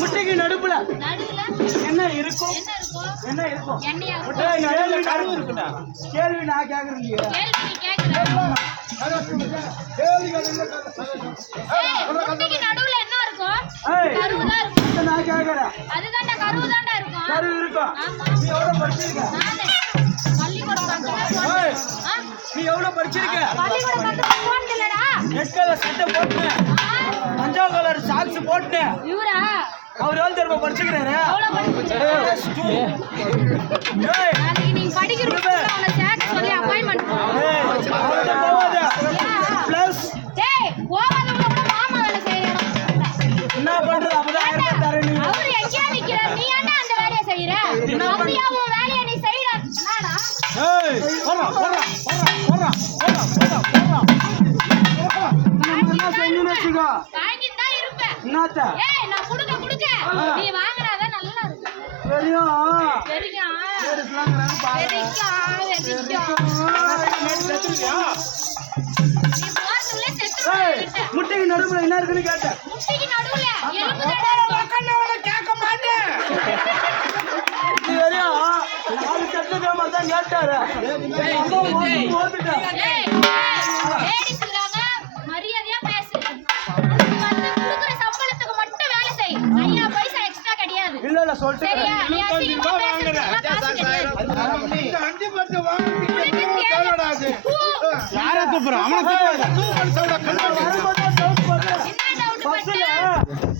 முட்டைக்கு நடுப்புல என்ன இருக்கும்? என்ன இருக்கும்? கேள்வி நான் கேக்குறேன். நான் கேக்குறேன். கரு இருக்கும். நீ எவ்வளவு படிச்சிருக்க? நீ எவ்வளவு படிச்சிருக்க? ரெட் கலர் சட்டை போட்டு மஞ்சள் கலர் சாக்ஸ் போட்டு அவர் எவ்வளவு தெரியுமா படிச்சுக்கிறாரு? என்ன பண்றது? அப்பதான் தரேன். முட்டைக்கு நடுவுல என்ன இருக்குன்னு கேட்டேன். கேட்க மாட்டேன். கேட்டாரு மரியாதையா பேசு. சம்பளத்துக்கு மட்டும் வேலை செய். 5 பைசா எக்ஸ்ட்ரா கிடையாது. இல்ல சொல்லிட்டு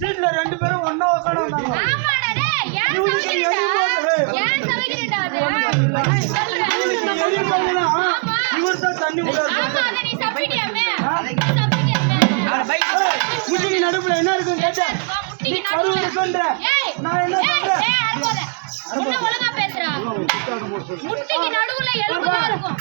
சீட்ல 2 பேரும் ஒண்ணா உட்கார்ந்தாங்க. முட்டைக்கு நடுப்புல என்ன இருக்குன்னு கேட்டேன். நான் என்ன ஒழுங்கா பேசுறா. முட்டைக்கு நடுவுல எலும்பு தான் இருக்கும்.